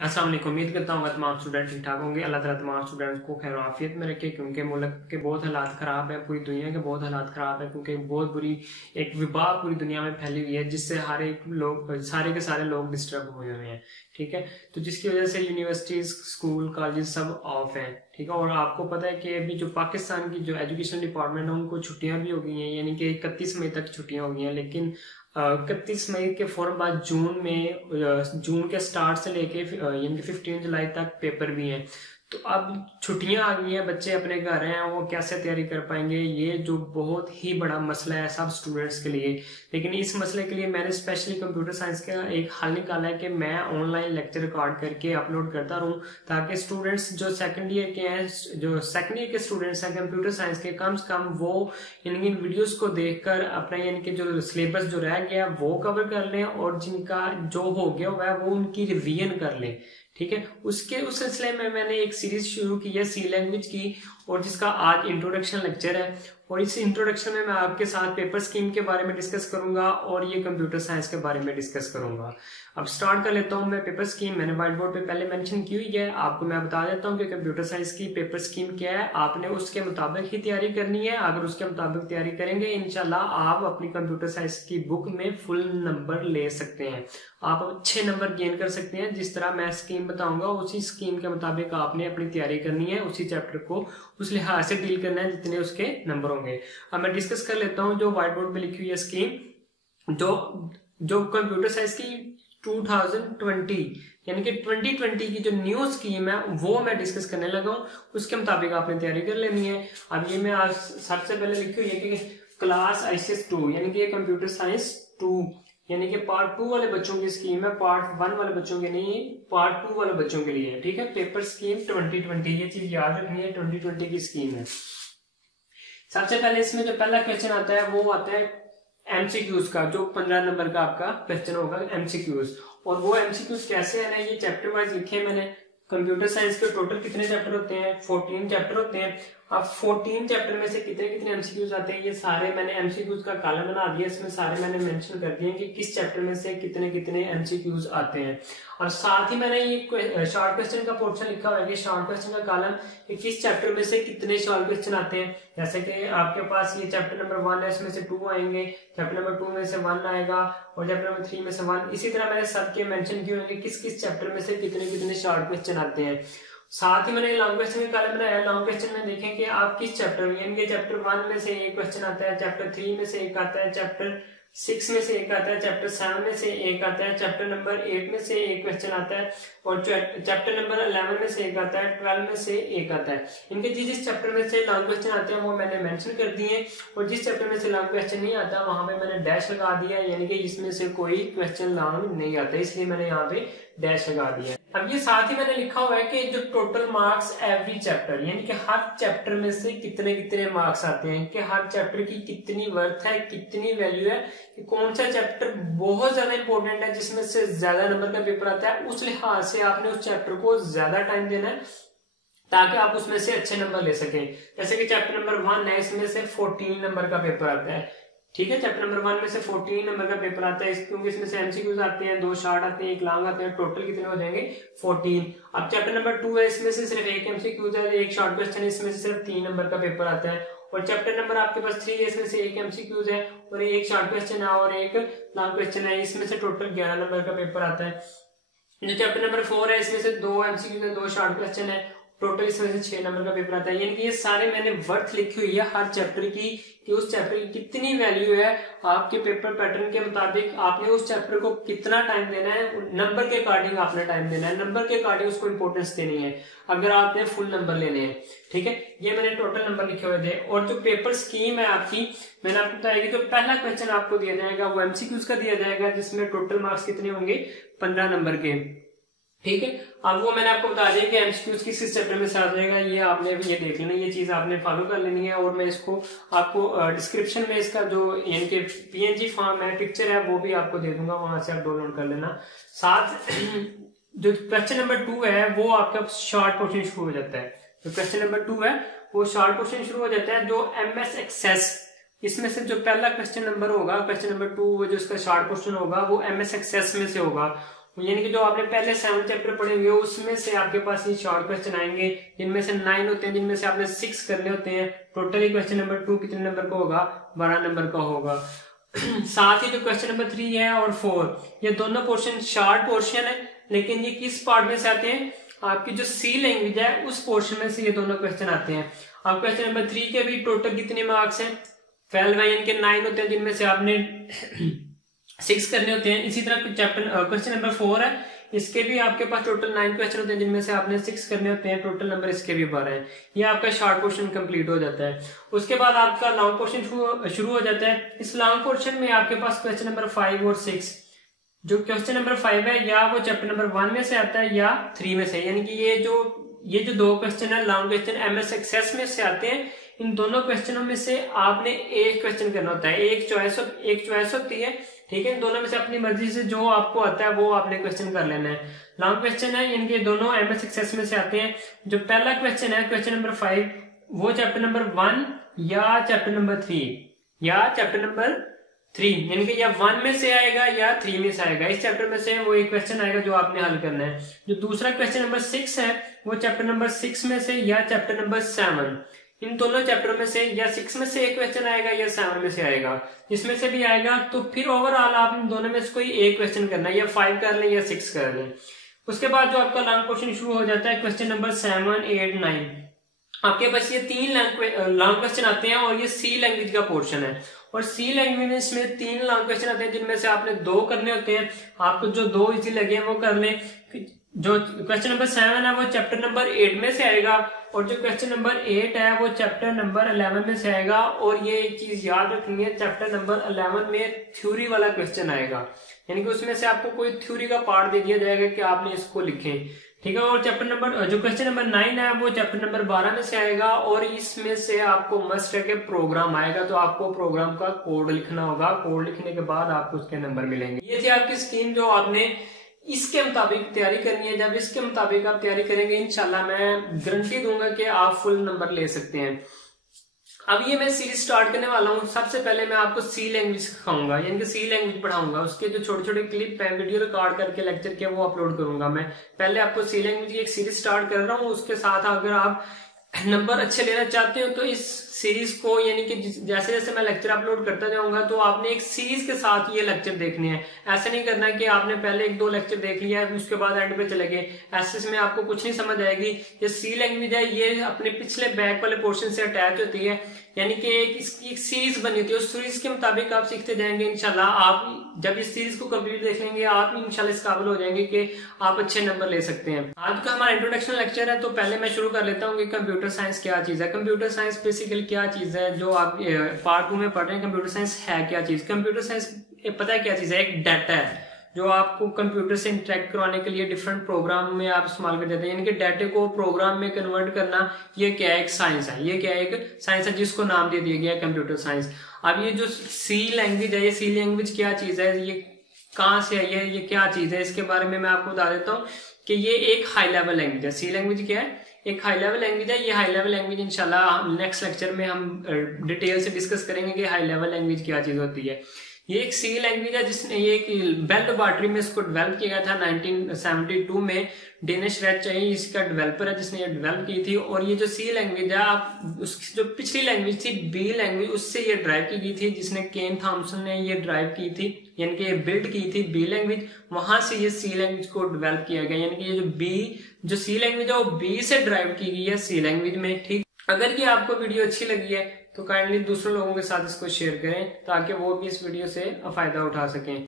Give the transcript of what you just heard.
अस्सलाम वालेकुम। उम्मीद करता हूँ तमाम स्टूडेंट ठीक ठाक होंगे। अल्लाह ताला तमाम स्टूडेंट्स को खैर आफियत में रखे, क्योंकि मुल्क के बहुत हालात ख़राब है, पूरी दुनिया के बहुत हालात ख़राब है, क्योंकि बहुत बुरी एक विबा पूरी दुनिया में फैली हुई है, जिससे हर एक लोग सारे के सारे लोग डिस्टर्ब हुए हुए हैं। ठीक है, तो जिसकी वजह से यूनिवर्सिटीज़, स्कूल, कॉलेज सब ऑफ हैं। ठीक है, और आपको पता है कि अभी जो पाकिस्तान की जो एजुकेशन डिपार्टमेंट है उनको छुट्टियां भी हो गई हैं, यानी कि 31 मई तक छुट्टियां हो गई हैं। लेकिन 31 मई के फौरन बाद जून के स्टार्ट से लेके यानी कि 15 जुलाई तक पेपर भी हैं। तो अब छुट्टियां आ गई हैं, बच्चे अपने घर हैं, वो कैसे तैयारी कर पाएंगे, ये जो बहुत ही बड़ा मसला है सब स्टूडेंट्स के लिए। लेकिन इस मसले के लिए मैंने स्पेशली कंप्यूटर साइंस का एक हल निकाला है कि मैं ऑनलाइन लेक्चर रिकॉर्ड करके अपलोड करता रहूं, ताकि स्टूडेंट्स जो सेकंड ईयर के हैं, जो सेकंड ईयर के स्टूडेंट्स हैं कंप्यूटर साइंस के, कम से कम वो इन वीडियोस को देखकर अपना यानी कि जो सिलेबस जो रह गया वो कवर कर लें, और जिनका जो हो गया हुआ है वो उनकी रिवीजन कर लें। ठीक है, उस सिलसिले में मैंने एक सीरीज शुरू की है सी लैंग्वेज की, और जिसका आज इंट्रोडक्शन लेक्चर है। और इस इंट्रोडक्शन में मैं आपके साथ पेपर स्कीम के बारे में डिस्कस करूंगा और ये कंप्यूटर साइंस के बारे में डिस्कस करूंगा। अब स्टार्ट कर लेता हूं मैं। पेपर स्कीम मैंने व्हाइट बोर्ड पे पहले मेंशन की हुई है, आपको मैं बता देता हूं कि कंप्यूटर साइंस की पेपर स्कीम क्या है। आपने उसके मुताबिक ही तैयारी करनी है। अगर उसके मुताबिक तैयारी करेंगे इंशाल्लाह आप अपनी कंप्यूटर साइंस की बुक में फुल नंबर ले सकते हैं, आप अच्छे नंबर गेन कर सकते हैं। जिस तरह मैं स्कीम बताऊंगा उसी स्कीम के मुताबिक आपने अपनी तैयारी करनी है, उसी चैप्टर को उस लिहाज से डील करना है जितने उसके नंबर होंगे। अब मैं डिस्कस कर लेता हूं जो व्हाइट बोर्ड पे लिखी हुई है स्कीम। जो कंप्यूटर साइंस की 2020 यानी कि 2020 की जो न्यू स्कीम है वो मैं डिस्कस करने लगा हूं, उसके मुताबिक आपने तैयारी कर लेनी है। अब ये मैं आज सबसे पहले लिखी हुई है कि क्लास ICS 2 यानी कि कंप्यूटर साइंस 2 यानी कि पार्ट 2 वाले बच्चों की स्कीम है, पार्ट 1 वाले बच्चों के नहीं, पार्ट 2 वाले बच्चों के लिए है। ठीक है, पेपर स्कीम 2020, ये चीज याद रखनी है, 2020 की स्कीम है। सबसे पहले इसमें जो पहला क्वेश्चन आता है वो आता है MCQs का, जो 15 नंबर का आपका क्वेश्चन होगा MCQs। और वो MCQs कैसे है ना, ये चैप्टर वाइज लिखे मैंने। कंप्यूटर साइंस के टोटल कितने चैप्टर होते हैं? 14 चैप्टर होते हैं। अब 14 चैप्टर में से कितने कितने MCQs आते हैं, ये सारे मैंने MCQs का कॉलम बना दिया, इसमें सारे मैंने मेंशन कर दिए कि किस चैप्टर में से कितने कितने MCQs आते हैं। और साथ ही मैंने ये शॉर्ट क्वेश्चन का पोर्शन लिखा हुआ है कि शॉर्ट क्वेश्चन का कॉलम कि किस चैप्टर में से कितने शॉर्ट क्वेश्चन आते हैं। जैसे कि आपके पास ये चैप्टर नंबर 1 है, इसमें से 2 आएंगे, चैप्टर नंबर 2 में से 1 आएगा, और चैप्टर नंबर 3 में से 1। इसी तरह मैंने सबके मेंशन किए होंगे किस किस चैप्टर में से कितने कितने शॉर्ट क्वेश्चन आते हैं। साथ ही मैंने लॉन्ग क्वेश्चन का कॉलम बनाया। लॉन्ग क्वेश्चन में देखें कि आप किस चैप्टर में, यानी कि चैप्टर 1 में से एक क्वेश्चन आता है, चैप्टर 3 में से एक आता है, चैप्टर 6 में से एक आता है, चैप्टर 7 में से एक आता है, चैप्टर नंबर 8 में से एक क्वेश्चन आता है, और चैप्टर नंबर 11 में से एक आता है, 12 में से एक आता है। इनके जिस चैप्टर में से लॉन्ग क्वेश्चन आते हैं वो मैंने मेंशन कर दिए, और जिस चैप्टर में से लॉन्ग क्वेश्चन नहीं आता वहां पे मैंने डैश लगा दिया, यानी कि इसमें से कोई क्वेश्चन लॉन्ग नहीं आता, इसलिए मैंने यहाँ पे डैश लगा दिया। अब ये साथ ही मैंने लिखा हुआ है कि जो टोटल मार्क्स एवरी चैप्टर, यानी कि हर चैप्टर में से कितने कितने मार्क्स आते हैं, कि हर चैप्टर की कितनी वर्थ है, कितनी वैल्यू है, कि कौन सा चैप्टर बहुत ज्यादा इंपॉर्टेंट है जिसमें से ज्यादा नंबर का पेपर आता है, उस लिहाज से आपने उस चैप्टर को ज्यादा टाइम देना है ताकि आप उसमें से अच्छे नंबर ले सकें। जैसे कि चैप्टर नंबर 1 है, इसमें से 14 नंबर का पेपर आता है। ठीक है, चैप्टर नंबर 1 में से 14 नंबर का पेपर आता है, क्योंकि इसमें से MCQs आते हैं, 2 शॉर्ट आते हैं, 1 लॉन्ग आते हैं, टोटल कितने हो जाएंगे 14। अब चैप्टर नंबर 2 है, इसमें से सिर्फ एक MCQs है, एक शॉर्ट क्वेश्चन है, इसमें से सिर्फ 3 नंबर का पेपर आता है। और चैप्टर नंबर आपके पास 3 है, इसमें से एक MCQs है, और एक शॉर्ट क्वेश्चन है, और एक लॉन्ग क्वेश्चन है, इसमें से टोटल 11 नंबर का पेपर आता है। जो चैप्टर नंबर 4 है, इसमें से 2 MCQs है, 2 शॉर्ट क्वेश्चन है, टोटल इसमें से 6 नंबर का पेपर आता है। यानी कि ये सारे मैंने वर्थ लिखी हुई है हर चैप्टर की, कि उस चैप्टर की कितनी वैल्यू है, आपके पेपर पैटर्न के मुताबिक आपने उस चैप्टर को कितना टाइम देना है, नंबर के अकॉर्डिंग आपने टाइम देना है, नंबर के अकॉर्डिंग उसको इंपॉर्टेंस देनी है अगर आपने फुल नंबर लेने हैं। ठीक है, ये मैंने टोटल नंबर लिखे हुए थे। और जो पेपर स्कीम है आपकी, मैंने आपको बताया कि जो पहला क्वेश्चन आपको दिया जाएगा वो MCQs का दिया जाएगा, जिसमें टोटल मार्क्स कितने होंगे 15 नंबर के। ठीक है, अब वो मैंने आपको बता दिया कि MCQs किस चैप्टर में से आ जाएगा, ये आपने ये देख लेना, ये चीज आपने फॉलो कर लेनी है। और मैं इसको आपको डिस्क्रिप्शन में इसका जो यानी कि PNG फॉर्म है, पिक्चर है, वो भी आपको दे दूंगा, वहां से आप डाउनलोड कर लेना। साथ जो क्वेश्चन नंबर 2 है वो आपका शॉर्ट पोर्शन शुरू हो जाता है। जो क्वेश्चन नंबर 2 है वो शॉर्ट पोर्शन शुरू हो जाता है, जो MS एक्सेस, इसमें से जो पहला क्वेश्चन नंबर होगा, क्वेश्चन नंबर 2 जो इसका शॉर्ट पोर्शन होगा वो MS एक्सेस में से होगा। यानी कि जो आपने पहले 7 चैप्टर पढ़े हुए उसमें से आपके पास ये शॉर्ट क्वेश्चन आएंगे, जिनमें से 9 होते हैं, जिनमें से आपने 6 करने होते हैं। टोटली क्वेश्चन नंबर 2 कितने नंबर का होगा? 12 नंबर का होगा। साथ ही जो क्वेश्चन नंबर 3 है और 4, ये दोनों पोर्शन शॉर्ट पोर्शन है, लेकिन ये किस पार्ट में से आते हैं? आपकी जो सी लैंग्वेज है उस पोर्शन में से ये दोनों क्वेश्चन आते हैं। अब क्वेश्चन नंबर 3 के भी टोटल कितने मार्क्स हैं? 12 है, यानी कि 9 होते हैं, जिनमें से आपने 6 करने होते हैं। इसी तरह चैप्टर क्वेश्चन नंबर 4 है, इसके भी आपके पास टोटल 9 क्वेश्चन होते हैं, जिनमें से आपने 6 करने होते हैं। टोटल नंबर इसके भी 12 है। ये आपका शॉर्ट पोर्शन कंप्लीट हो जाता है। उसके बाद आपका लॉन्ग पोर्शन शुरू हो जाता है। इस लॉन्ग पोर्शन में आपके पास क्वेश्चन नंबर 5 और 6, जो क्वेश्चन नंबर 5 है या वो चैप्टर नंबर 1 में से आता है या 3 में से, यानी कि ये जो 2 क्वेश्चन है लॉन्ग क्वेश्चन MS एक्सेस में से आते हैं। इन दोनों क्वेश्चनों में से आपने एक क्वेश्चन करना होता है, एक चॉइस होती है, ठीक है। इन दोनों में से अपनी मर्जी से जो आपको आता है वो आपने क्वेश्चन कर लेना है। लॉन्ग क्वेश्चन है, यानी कि दोनों MS एक्सेस में से आते हैं। जो पहला क्वेश्चन है क्वेश्चन नंबर 5, वो चैप्टर नंबर 1 या चैप्टर नंबर 3 यानी कि या 1 में से आएगा या 3 में से आएगा। इस चैप्टर में से वो एक क्वेश्चन आएगा जो आपने हल करना है। जो दूसरा क्वेश्चन नंबर 6 है, वो चैप्टर नंबर 6 में से या चैप्टर नंबर 7, इन दोनों चैप्टर में से या 6 में से एक क्वेश्चन आएगा या 7 में से आएगा। इसमें से भी आएगा तो फिर ओवरऑल आप इन दोनों में से कोई एक क्वेश्चन करना है, या 5 कर लें या 6 कर लें। उसके बाद जो आपका लॉन्ग क्वेश्चन शुरू हो जाता है क्वेश्चन नंबर 7, 8, 9। आपके पास ये 3 लॉन्ग क्वेश्चन आते हैं और ये सी लैंग्वेज का पोर्शन है। और सी लैंग्वेज में 3 लॉन्ग क्वेश्चन आते हैं, जिनमें से आपने 2 करने होते हैं। आपको जो 2 इजी लगे वो कर लें। जो क्वेश्चन नंबर 7 है वो चैप्टर नंबर 8 में से आएगा, और जो क्वेश्चन नंबर 8 है वो चैप्टर नंबर 11 में से आएगा। और ये एक चीज याद रखनी है, चैप्टर नंबर 11 में थ्योरी वाला क्वेश्चन आएगा, यानी कि उसमें से आपको कोई थ्योरी का पार्ट दे दिया जाएगा कि आपने इसको लिखें, ठीक है। और जो क्वेश्चन नंबर 9 है वो चैप्टर नंबर 12 में से आएगा, और इसमें से आपको मस्ट है कि प्रोग्राम आएगा, तो आपको प्रोग्राम का कोड लिखना होगा। कोड लिखने के बाद आपको उसके नंबर मिलेंगे। ये थी आपकी स्कीम जो आपने इसके मुताबिक तैयारी करनी है। जब इसके मुताबिक आप तैयारी करेंगे, इंशाल्लाह मैं गारंटी दूंगा कि आप फुल नंबर ले सकते हैं। अब ये मैं सीरीज स्टार्ट करने वाला हूँ। सबसे पहले मैं आपको सी लैंग्वेज सिखाऊंगा, यानी कि सी लैंग्वेज पढ़ाऊंगा। उसके जो छोटे छोटे क्लिप है वीडियो रिकॉर्ड करके लेक्चर के, वो अपलोड करूंगा। मैं पहले आपको सी लैंग्वेज की एक सीरीज स्टार्ट कर रहा हूँ। उसके साथ अगर आप नंबर अच्छे लेना चाहते हो तो इस सीरीज को, यानी कि जैसे जैसे मैं लेक्चर अपलोड करता जाऊंगा, तो आपने एक सीरीज के साथ ये लेक्चर देखने हैं। ऐसे नहीं करना कि आपने पहले 1-2 लेक्चर देख लिया है उसके बाद एंड पे चले गए, ऐसे में आपको कुछ नहीं समझ आएगी। ये सी लैंग्वेज है, ये अपने पिछले बैक वाले पोर्शन से अटैच होती है, यानी कि इसकी एक सीरीज बनी होती है। उस सीरीज के मुताबिक आप सीखते जाएंगे। इंशाल्लाह आप जब इस सीरीज को कंप्लीट देख लेंगे, आप इंशाल्लाह इस काबिल हो जाएंगे कि आप अच्छे नंबर ले सकते हैं। आज का हमारा इंट्रोडक्शन लेक्चर है, तो पहले मैं शुरू कर लेता हूँ कि कंप्यूटर साइंस क्या चीज है। कंप्यूटर साइंस बेसिकली क्या चीज है, जो आप पार्ट 2 में पढ़ रहे हैं। कंप्यूटर साइंस है क्या चीज? कंप्यूटर साइंस पता है क्या चीज है? एक डाटा है जो आपको कंप्यूटर से इंटरेक्ट करवाने के लिए डिफरेंट प्रोग्राम में आप इस्तेमाल कर देते हैं, यानी कि डाटे को प्रोग्राम में कन्वर्ट करना। ये क्या है? एक साइंस है। ये क्या है? एक साइंस है जिसको नाम दे दिया गया है कंप्यूटर साइंस। अब ये जो सी लैंग्वेज है, ये सी लैंग्वेज क्या चीज है, ये कहाँ से आई है, ये क्या चीज है, इसके बारे में मैं आपको बता देता हूँ कि ये एक हाई लेवल लैंग्वेज है। सी लैंग्वेज क्या है? एक हाई लेवल लैंग्वेज है। ये हाई लेवल लैंग्वेज इंशाल्लाह नेक्स्ट लेक्चर में हम डिटेल से डिस्कस करेंगे कि हाई लेवल लैंग्वेज क्या चीज होती है। ये एक सी लैंग्वेज है जिसने ये बेल लेबोरेटरी में इसको डेवलप किया गया था 1972 में। डेनिश रेचई इसका डेवलपर है जिसने ये डेवलप की थी। और ये जो सी लैंग्वेज है, आप उसकी जो पिछली लैंग्वेज थी बी लैंग्वेज, उससे ये ड्राइव की गई थी, जिसने केन थॉमसन ने ये ड्राइव की थी, यानी कि ये बिल्ड की थी बी लैंग्वेज। वहां से ये सी लैंग्वेज को डेवलप किया गया, यानी कि ये जो सी लैंग्वेज है वो बी से ड्राइव की गई है सी लैंग्वेज में, ठीक। अगर ये आपको वीडियो अच्छी लगी है तो काइंडली दूसरे लोगों के साथ इसको शेयर करें ताकि वो भी इस वीडियो से फायदा उठा सकें।